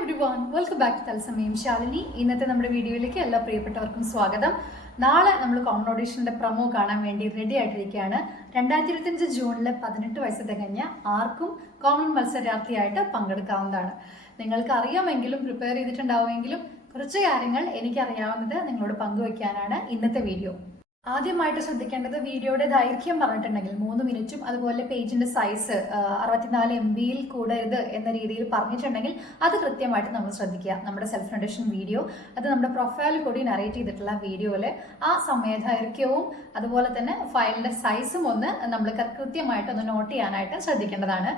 Everyone, welcome back to തത്സമയം ശാലിനി. ഇന്നത്തെ നമ്മുടെ വീഡിയോയിലേക്ക് എല്ലാ പ്രിയപ്പെട്ടവർക്കും സ്വാഗതം. നാളെ നമ്മൾ കോമൺ ഓഡീഷന്റെ പ്രൊമോ കാണാൻ വേണ്ടി റെഡി ആയിട്ടിരിക്കുകയാണ്. 2025 ജൂണിൽ 18 വയസ്സ് തികഞ്ഞ ആർക്കും കോമൺ മത്സരാർത്ഥിയായിട്ട് പങ്കെടുക്കാവുന്നതാണ്. നിങ്ങൾക്ക് അറിയാമെങ്കിലും പ്രിപ്പയർ ചെയ്തിട്ടുണ്ടാവുമെങ്കിലും കുറച്ച് കാര്യങ്ങൾ എനിക്കറിയാവുന്നത് നിങ്ങളോട് പങ്കുവയ്ക്കാനാണ് ഇന്നത്തെ വീഡിയോ. ആദ്യമായിട്ട് ശ്രദ്ധിക്കേണ്ടത് വീഡിയോയുടെ ദൈർഘ്യം പറഞ്ഞിട്ടുണ്ടെങ്കിൽ 3 മിനിറ്റും അതുപോലെ പേജിന്റെ സൈസ് 64 MB കൂടരുത് എന്ന രീതിയിൽ പറഞ്ഞിട്ടുണ്ടെങ്കിൽ അത് കൃത്യമായിട്ട് നമ്മൾ ശ്രദ്ധിക്കുക. നമ്മുടെ സെൽഫ് ഇൻട്രൊഡക്ഷൻ വീഡിയോ അത് നമ്മുടെ പ്രൊഫൈലിൽ കൂടി നറേറ്റ് ചെയ്തിട്ടുള്ള വീഡിയോയില് ആ സമയദൈർഘ്യവും അതുപോലെ തന്നെ ഫയലിന്റെ സൈസും ഒന്ന് നമ്മൾ കൃത്യമായിട്ടൊന്ന് നോട്ട് ചെയ്യാനായിട്ട് ശ്രദ്ധിക്കേണ്ടതാണ്.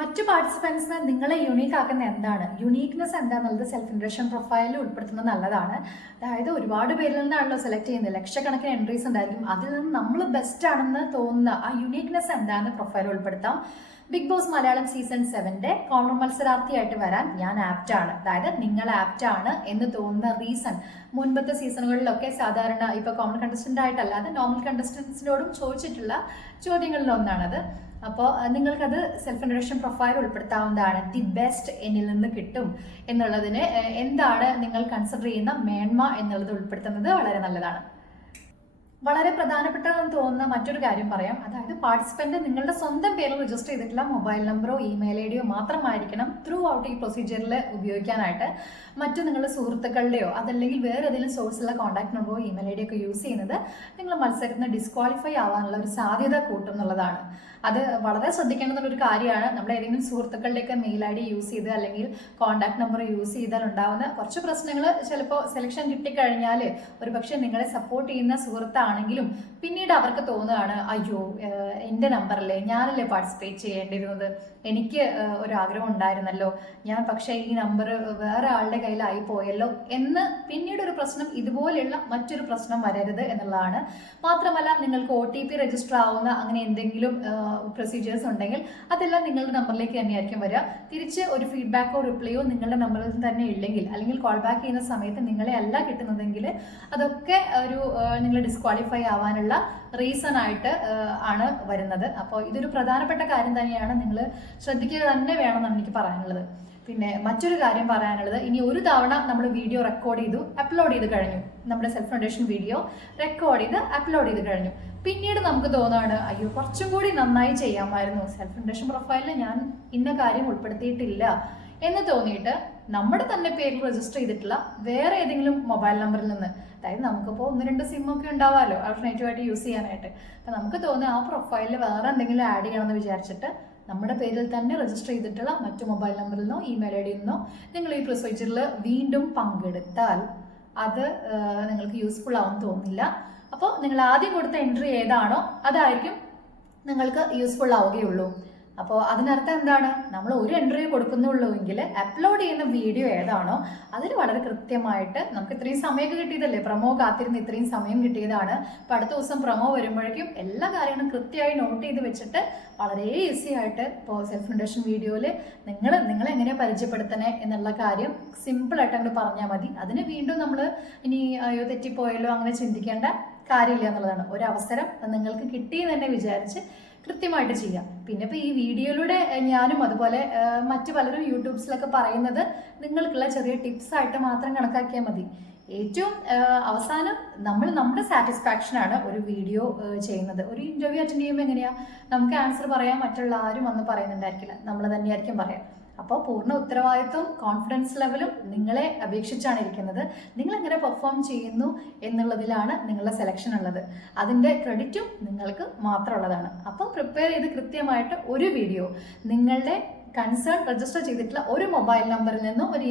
മറ്റു പാർട്ടിസിപ്പൻസിന് നിങ്ങളെ യുണീക്ക് ആക്കുന്ന എന്താണ്, യുണീക്നെസ് എന്താണെന്നുള്ളത് സെൽഫ് ഇൻട്രൊഡക്ഷൻ പ്രൊഫൈലിൽ ഉൾപ്പെടുത്തുന്നത് നല്ലതാണ്. അതായത് ഒരുപാട് പേരിൽ നിന്നാണല്ലോ സെലക്ട് ചെയ്യുന്നത്, ലക്ഷക്കണക്കിന് എൻട്രീസ് ഉണ്ടായിരിക്കും. അതിൽ നിന്ന് നമ്മൾ ബെസ്റ്റ് ആണെന്ന് തോന്നുന്ന ആ യുണീക്നെസ് എന്താണെന്ന് പ്രൊഫൈൽ ഉൾപ്പെടുത്താം. Big Boss Malayalam season 7 common മത്സരാർത്ഥിയായിട്ട് വരാൻ ഞാൻ ആപ്റ്റ് ആണ്, അതായത് നിങ്ങൾ ആപ്റ്റ് ആണ് എന്ന് തോന്നുന്ന റീസൺ. മുൻപത്തെ സീസണുകളിലൊക്കെ സാധാരണ ഇപ്പൊ കോമൺ കണ്ടസ്റ്റന്റ് ആയിട്ടല്ലാതെ നോർമൽ കണ്ടസ്റ്റൻസിനോടും ചോദിച്ചിട്ടുള്ള ചോദ്യങ്ങളിൽ ഒന്നാണത്. അപ്പോൾ നിങ്ങൾക്കത് സെൽഫ് ഇൻട്രൊഡക്ഷൻ പ്രൊഫൈൽ ഉൾപ്പെടുത്താവുന്നതാണ്. ദി ബെസ്റ്റ് എന്നിൽ നിന്ന് കിട്ടും എന്നുള്ളതിന് എന്താണ് നിങ്ങൾ കൺസിഡർ ചെയ്യുന്ന മേന്മ എന്നുള്ളത് ഉൾപ്പെടുത്തുന്നത് വളരെ നല്ലതാണ്. വളരെ പ്രധാനപ്പെട്ടതെന്ന് തോന്നുന്ന മറ്റൊരു കാര്യം പറയാം. അതായത് പാർട്ടിസിപ്പന്റ് നിങ്ങളുടെ സ്വന്തം പേരിൽ രജിസ്റ്റർ ചെയ്തിട്ടുള്ള മൊബൈൽ നമ്പറോ ഇമെയിൽ ഐഡിയോ മാത്രമായിരിക്കണം ത്രൂ ഔട്ട് ഈ പ്രൊസീജിയറിൽ ഉപയോഗിക്കാനായിട്ട്. മറ്റു നിങ്ങളുടെ സുഹൃത്തുക്കളുടെയോ അതല്ലെങ്കിൽ വേറെ ഏതെങ്കിലും സോഴ്സുള്ള കോൺടാക്ട് നമ്പറോ ഇമെയിൽ ഐഡിയോ ഒക്കെ യൂസ് ചെയ്യുന്നത് നിങ്ങൾ മത്സരത്തിന് ഡിസ്ക്വാളിഫൈ ആവാനുള്ള ഒരു സാധ്യത കൂട്ടും എന്നുള്ളതാണ്. അത് വളരെ ശ്രദ്ധിക്കേണ്ടുന്ന ഒരു കാര്യമാണ്. നമ്മൾ ഏതെങ്കിലും സുഹൃത്തുക്കളുടെയൊക്കെ മെയിൽ ഐ ഡി യൂസ് ചെയ്ത് അല്ലെങ്കിൽ കോൺടാക്ട് നമ്പർ യൂസ് ചെയ്താൽ ഉണ്ടാവുന്ന കുറച്ച് പ്രശ്നങ്ങൾ, ചിലപ്പോൾ സെലക്ഷൻ കിട്ടിക്കഴിഞ്ഞാൽ ഒരു പക്ഷേ നിങ്ങളെ സപ്പോർട്ട് ചെയ്യുന്ന സുഹൃത്താണെങ്കിലും പിന്നീട് അവർക്ക് തോന്നുകയാണ്, അയ്യോ എൻ്റെ നമ്പറല്ലേ, ഞാനല്ലേ പാർട്ടിസിപ്പേറ്റ് ചെയ്യേണ്ടിയിരുന്നത്, എനിക്ക് ഒരു ആഗ്രഹം ഉണ്ടായിരുന്നല്ലോ, ഞാൻ പക്ഷേ ഈ നമ്പർ വേറെ ആളുടെ കയ്യിലായി പോയല്ലോ എന്ന് പിന്നീട് ഒരു പ്രശ്നം, ഇതുപോലെയുള്ള മറ്റൊരു പ്രശ്നം വരരുത് എന്നുള്ളതാണ്. മാത്രമല്ല നിങ്ങൾക്ക് OTP രജിസ്റ്റർ ആവുന്ന അങ്ങനെ എന്തെങ്കിലും പ്രൊസീജിയേഴ്സ് ഉണ്ടെങ്കിൽ അതെല്ലാം നിങ്ങളുടെ നമ്പറിലേക്ക് തന്നെയായിരിക്കും വരിക. തിരിച്ച് ഒരു ഫീഡ്ബാക്കോ റിപ്ലൈയോ നിങ്ങളുടെ നമ്പറിൽ തന്നെ ഇല്ലെങ്കിൽ അല്ലെങ്കിൽ കോൾ ബാക്ക് ചെയ്യുന്ന സമയത്ത് നിങ്ങളെ അല്ല കിട്ടുന്നതെങ്കിൽ അതൊക്കെ ഒരു നിങ്ങൾ ഡിസ്ക്വാളിഫൈ ആവാനുള്ള റീസൺ ആയിട്ട് ആണ് വരുന്നത്. അപ്പോൾ ഇതൊരു പ്രധാനപ്പെട്ട കാര്യം തന്നെയാണ്, നിങ്ങൾ ശ്രദ്ധിക്കുക തന്നെ വേണമെന്നാണ് എനിക്ക് പറയാനുള്ളത്. പിന്നെ മറ്റൊരു കാര്യം പറയാനുള്ളത്, ഇനി ഒരു തവണ നമ്മൾ വീഡിയോ റെക്കോർഡ് ചെയ്തു അപ്ലോഡ് ചെയ്ത് കഴിഞ്ഞു, നമ്മുടെ സെൽഫ് ഇൻട്രൊഡക്ഷൻ വീഡിയോ റെക്കോർഡ് ചെയ്ത് അപ്ലോഡ് ചെയ്ത് കഴിഞ്ഞു, പിന്നീട് നമുക്ക് തോന്നുകയാണ് അയ്യോ കുറച്ചും കൂടി നന്നായി ചെയ്യാമായിരുന്നു, സെൽഫ് ഇൻട്രൊഡക്ഷൻ പ്രൊഫൈലിൽ ഞാൻ ഇന്ന കാര്യം ഉൾപ്പെടുത്തിയിട്ടില്ല എന്ന് തോന്നിയിട്ട് നമ്മുടെ തന്നെ പേരിൽ രജിസ്റ്റർ ചെയ്തിട്ടുള്ള വേറെ ഏതെങ്കിലും മൊബൈൽ നമ്പറിൽ നിന്ന്, അതായത് നമുക്കിപ്പോൾ 1-2 സിമ്മൊക്കെ ഉണ്ടാവാമല്ലോ ആൾട്ടർനേറ്റീവായിട്ട് യൂസ് ചെയ്യാനായിട്ട്, അപ്പം നമുക്ക് തോന്നുക ആ പ്രൊഫൈലിൽ വേറെ എന്തെങ്കിലും ആഡ് ചെയ്യണമെന്ന് വിചാരിച്ചിട്ട് നമ്മുടെ പേരിൽ തന്നെ രജിസ്റ്റർ ചെയ്തിട്ടുള്ള മറ്റു മൊബൈൽ നമ്പറിൽ നിന്നോ ഇമെയിൽ ഐ ഡിയിൽ നിന്നോ നിങ്ങൾ ഈ പ്രൊസീജിയറിൽ വീണ്ടും പങ്കെടുത്താൽ അത് നിങ്ങൾക്ക് യൂസ്ഫുൾ ആവുമെന്ന് തോന്നുന്നില്ല. അപ്പോൾ നിങ്ങൾ ആദ്യം കൊടുത്ത എൻട്രി ഏതാണോ അതായിരിക്കും നിങ്ങൾക്ക് യൂസ്ഫുൾ ആവുകയുള്ളൂ. അപ്പോൾ അതിനർത്ഥം എന്താണ്, നമ്മൾ ഒരു എൻട്രി കൊടുക്കുന്നുള്ളൂ എങ്കിൽ അപ്ലോഡ് ചെയ്യുന്ന വീഡിയോ ഏതാണോ അതിന് വളരെ കൃത്യമായിട്ട്, നമുക്ക് ഇത്രയും സമയമൊക്കെ കിട്ടിയതല്ലേ, പ്രൊമോ കാത്തിരുന്ന് ഇത്രയും സമയം കിട്ടിയതാണ്. അപ്പോൾ അടുത്ത ദിവസം പ്രൊമോ വരുമ്പോഴേക്കും എല്ലാ കാര്യങ്ങളും കൃത്യമായി നോട്ട് ചെയ്ത് വെച്ചിട്ട് വളരെ ഈസി ആയിട്ട് ഇപ്പോൾ സെൽഫ് ഇൻട്രൊഡക്ഷൻ വീഡിയോയിൽ നിങ്ങളെ എങ്ങനെ പരിചയപ്പെടുത്തണേ എന്നുള്ള കാര്യം സിമ്പിളായിട്ട് അങ്ങോട്ട് പറഞ്ഞാൽ മതി. അതിന് വീണ്ടും നമ്മൾ ഇനി അയ്യോ തെറ്റിപ്പോയല്ലോ അങ്ങനെ ചിന്തിക്കേണ്ട കാര്യമില്ല എന്നുള്ളതാണ്. ഒരവസരം നിങ്ങൾക്ക് കിട്ടിയെന്ന് തന്നെ വിചാരിച്ച് കൃത്യമായിട്ട് ചെയ്യാം. പിന്നെ ഇപ്പോൾ ഈ വീഡിയോയിലൂടെ ഞാനും അതുപോലെ മറ്റു പലരും യൂട്യൂബ്സിലൊക്കെ പറയുന്നത് നിങ്ങൾക്കുള്ള ചെറിയ ടിപ്സ് ആയിട്ട് മാത്രം കണക്കാക്കിയാൽ മതി. ഏറ്റവും അവസാനം നമ്മുടെ സാറ്റിസ്ഫാക്ഷനാണ് ഒരു വീഡിയോ ചെയ്യുന്നത്. ഒരു ഇന്റർവ്യൂ അറ്റൻഡ് ചെയ്യുമ്പോൾ എങ്ങനെയാ, നമുക്ക് ആൻസർ പറയാൻ മറ്റുള്ള ആരും വന്ന് പറയുന്നുണ്ടായിരിക്കില്ല, നമ്മൾ തന്നെയായിരിക്കും പറയാം. അപ്പോൾ പൂർണ്ണ ഉത്തരവാദിത്വം കോൺഫിഡൻസ് ലെവലും നിങ്ങളെ അപേക്ഷിച്ചാണ് ഇരിക്കുന്നത്. നിങ്ങൾ എങ്ങനെ പെർഫോം ചെയ്യുന്നു എന്നുള്ളതിലാണ് നിങ്ങളുടെ സെലക്ഷൻ ഉള്ളത്. അതിൻ്റെ ക്രെഡിറ്റും നിങ്ങൾക്ക് മാത്രമുള്ളതാണ്. അപ്പോൾ പ്രിപ്പയർ ചെയ്ത് കൃത്യമായിട്ട് ഒരു വീഡിയോ നിങ്ങളുടെ കൺസേൺ രജിസ്റ്റർ ചെയ്തിട്ടുള്ള ഒരു മൊബൈൽ നമ്പറിൽ നിന്നോ ഒരു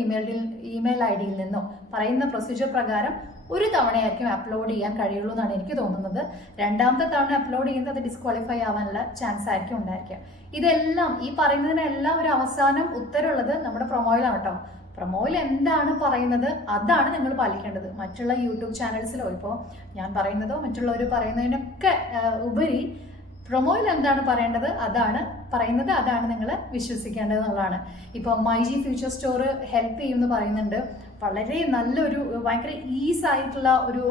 ഇമെയിൽ ഐ ഡിയിൽ നിന്നോ പറയുന്ന പ്രൊസീജിയർ പ്രകാരം ഒരു തവണയായിരിക്കും അപ്ലോഡ് ചെയ്യാൻ കഴിയുള്ളൂ എന്നാണ് എനിക്ക് തോന്നുന്നത്. രണ്ടാമത്തെ തവണ അപ്ലോഡ് ചെയ്യുന്നത് അത് ഡിസ്ക്വാളിഫൈ ആവാനുള്ള ചാൻസ് ആയിരിക്കും ഉണ്ടായിരിക്കുക. ഇതെല്ലാം ഈ പറയുന്നതിനെല്ലാം ഒരു അവസാനം ഉത്തരവുള്ളത് നമ്മുടെ പ്രൊമോയിലാണ് കേട്ടോ. പ്രൊമോയിൽ എന്താണ് പറയുന്നത് അതാണ് നിങ്ങൾ പാലിക്കേണ്ടത്. മറ്റുള്ള യൂട്യൂബ് ചാനൽസിലോ ഇപ്പോൾ ഞാൻ പറയുന്നതോ മറ്റുള്ളവർ പറയുന്നതിനൊക്കെ ഉപരി പ്രൊമോയിൽ എന്താണ് പറയേണ്ടത് അതാണ് പറയുന്നത്, അതാണ് നിങ്ങൾ വിശ്വസിക്കേണ്ടത് എന്നുള്ളതാണ്. ഇപ്പോൾ മൈജി ഫ്യൂച്ചർ സ്റ്റോർ ഹെൽപ്പ് ചെയ്യുമെന്ന് പറയുന്നുണ്ട്. വളരെ നല്ലൊരു ഭയങ്കര ഈസ് ആയിട്ടുള്ള ഒരു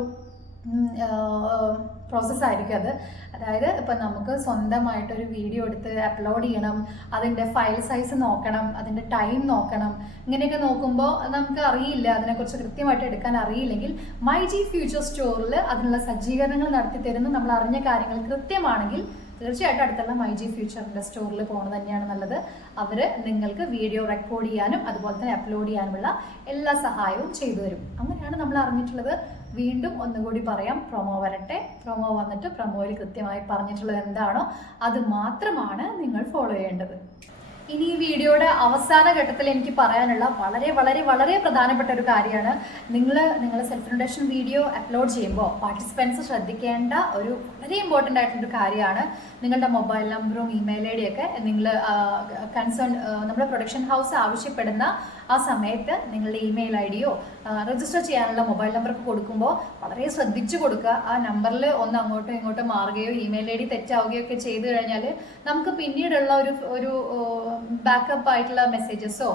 പ്രോസസ്സായിരിക്കും അത്. അതായത് ഇപ്പം നമുക്ക് സ്വന്തമായിട്ടൊരു വീഡിയോ എടുത്ത് അപ്ലോഡ് ചെയ്യണം, അതിൻ്റെ ഫയൽ സൈസ് നോക്കണം, അതിൻ്റെ ടൈം നോക്കണം. ഇങ്ങനെയൊക്കെ നോക്കുമ്പോൾ നമുക്ക് അറിയില്ല, അതിനെക്കുറിച്ച് കൃത്യമായിട്ട് എടുക്കാൻ അറിയില്ലെങ്കിൽ മൈജി ഫ്യൂച്ചർ സ്റ്റോറിൽ അതിനുള്ള സജ്ജീകരണങ്ങൾ നടത്തി തരുന്നു. നമ്മൾ അറിഞ്ഞ കാര്യങ്ങൾ കൃത്യമാണെങ്കിൽ തീർച്ചയായിട്ടും അടുത്തുള്ള മൈജി ഫ്യൂച്ചറിൻ്റെ സ്റ്റോറിൽ പോകുന്നത് തന്നെയാണ് നല്ലത്. അവർ നിങ്ങൾക്ക് വീഡിയോ റെക്കോർഡ് ചെയ്യാനും അതുപോലെ തന്നെ അപ്ലോഡ് ചെയ്യാനുമുള്ള എല്ലാ സഹായവും ചെയ്തു തരും. അങ്ങനെയാണ് നമ്മൾ അറിഞ്ഞിട്ടുള്ളത്. വീണ്ടും ഒന്നുകൂടി പറയാം, പ്രൊമോ വരട്ടെ. പ്രൊമോ വന്നിട്ട് പ്രൊമോയിൽ കൃത്യമായി പറഞ്ഞിട്ടുള്ളത് എന്താണോ അത് മാത്രമാണ് നിങ്ങൾ ഫോളോ ചെയ്യേണ്ടത്. ഇനി ഈ വീഡിയോയുടെ അവസാന ഘട്ടത്തിൽ എനിക്ക് പറയാനുള്ള വളരെ വളരെ വളരെ പ്രധാനപ്പെട്ട ഒരു കാര്യമാണ്, നിങ്ങൾ സെൽഫ് ഇൻട്രൊഡക്ഷൻ വീഡിയോ അപ്ലോഡ് ചെയ്യുമ്പോൾ പാർട്ടിസിപ്പൻസ് ശ്രദ്ധിക്കേണ്ട ഒരു വളരെ ഇമ്പോർട്ടൻ്റ് ആയിട്ടുള്ളൊരു കാര്യമാണ്. നിങ്ങളുടെ മൊബൈൽ നമ്പറും ഇമെയിൽ ഐ ഡിയൊക്കെ നിങ്ങൾ കൺസേൺ നമ്മുടെ പ്രൊഡക്ഷൻ ഹൗസ് ആവശ്യപ്പെടുന്ന ആ സമയത്ത് നിങ്ങളുടെ ഇമെയിൽ ഐ ഡിയോ രജിസ്റ്റർ ചെയ്യാനുള്ള മൊബൈൽ നമ്പറൊക്കെ കൊടുക്കുമ്പോൾ വളരെ ശ്രദ്ധിച്ചു കൊടുക്കുക. ആ നമ്പറിൽ ഒന്ന് അങ്ങോട്ടും ഇങ്ങോട്ടും മാറുകയോ ഇമെയിൽ ഐ ഡി തെറ്റാവുകയോ ഒക്കെ ചെയ്തു കഴിഞ്ഞാൽ നമുക്ക് പിന്നീടുള്ള ഒരു ബാക്കപ്പ് ആയിട്ടുള്ള മെസ്സേജസോ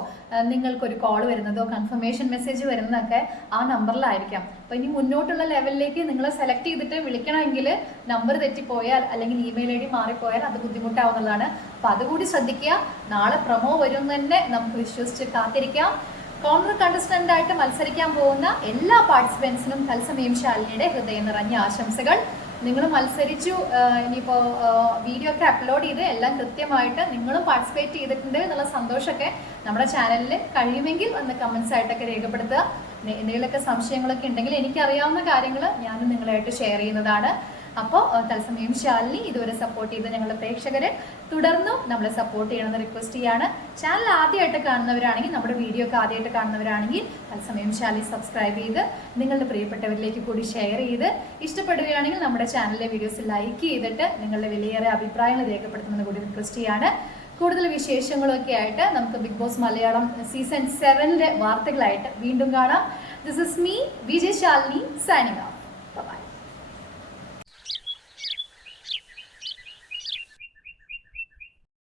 നിങ്ങൾക്കൊരു കോൾ വരുന്നതോ കൺഫർമേഷൻ മെസ്സേജ് വരുന്നതൊക്കെ ആ നമ്പറിലായിരിക്കാം. അപ്പോൾ ഇനി മുന്നോട്ടുള്ള ലെവലിലേക്ക് നിങ്ങൾ സെലക്ട് ചെയ്തിട്ട് വിളിക്കണമെങ്കിൽ നമ്പർ തെറ്റിപ്പോയാൽ അല്ലെങ്കിൽ ഇമെയിൽ ഐ ഡി മാറിപ്പോയാൽ അത് ബുദ്ധിമുട്ടാവുന്നതാണ്. അപ്പോൾ അതുകൂടി ശ്രദ്ധിക്കുക. നാളെ പ്രൊമോ വരും തന്നെ നമുക്ക് വിശ്വസിച്ച് കാത്തിരിക്കാം. കോർണർ കണ്ടസ്റ്റന്റ് ആയിട്ട് മത്സരിക്കാൻ പോകുന്ന എല്ലാ പാർട്ടിസിപ്പൻസിനും തത്സമയം ശാലിനിയുടെ ഹൃദയം നിറഞ്ഞ ആശംസകൾ. നിങ്ങൾ മത്സരിച്ചു, ഇനിയിപ്പോൾ വീഡിയോ ഒക്കെ അപ്ലോഡ് ചെയ്ത് എല്ലാം കൃത്യമായിട്ട് നിങ്ങളും പാർട്ടിസിപ്പേറ്റ് ചെയ്തിട്ടുണ്ട് എന്നുള്ള സന്തോഷമൊക്കെ നമ്മുടെ ചാനലിൽ കഴിയുമെങ്കിൽ ഒന്ന് കമൻസ് ആയിട്ടൊക്കെ രേഖപ്പെടുത്തുക. എന്തെങ്കിലുമൊക്കെ സംശയങ്ങളൊക്കെ ഉണ്ടെങ്കിൽ എനിക്കറിയാവുന്ന കാര്യങ്ങൾ ഞാനും നിങ്ങളായിട്ട് ഷെയർ ചെയ്യുന്നതാണ്. അപ്പോൾ തത്സമയം ശാലിനി ഇതുവരെ സപ്പോർട്ട് ചെയ്ത ഞങ്ങളുടെ പ്രേക്ഷകരെ തുടർന്നും നമ്മളെ സപ്പോർട്ട് ചെയ്യണമെന്ന് റിക്വസ്റ്റ് ചെയ്യാണ്. ചാനൽ ആദ്യമായിട്ട് കാണുന്നവരാണെങ്കിൽ, നമ്മുടെ വീഡിയോ ഒക്കെ ആദ്യമായിട്ട് കാണുന്നവരാണെങ്കിൽ തത്സമയം ശാലിനി സബ്സ്ക്രൈബ് ചെയ്ത് നിങ്ങളുടെ പ്രിയപ്പെട്ടവരിലേക്ക് കൂടി ഷെയർ ചെയ്ത് ഇഷ്ടപ്പെടുകയാണെങ്കിൽ നമ്മുടെ ചാനലിലെ വീഡിയോസ് ലൈക്ക് ചെയ്തിട്ട് നിങ്ങളുടെ വിലയേറെ അഭിപ്രായങ്ങൾ രേഖപ്പെടുത്തുമെന്ന് കൂടി റിക്വസ്റ്റ് ചെയ്യാണ്. കൂടുതൽ വിശേഷങ്ങളൊക്കെ ആയിട്ട് നമുക്ക് ബിഗ് ബോസ് മലയാളം സീസൺ 7 വാർത്തകളായിട്ട് വീണ്ടും കാണാം. This is me Vijayashalini signing of.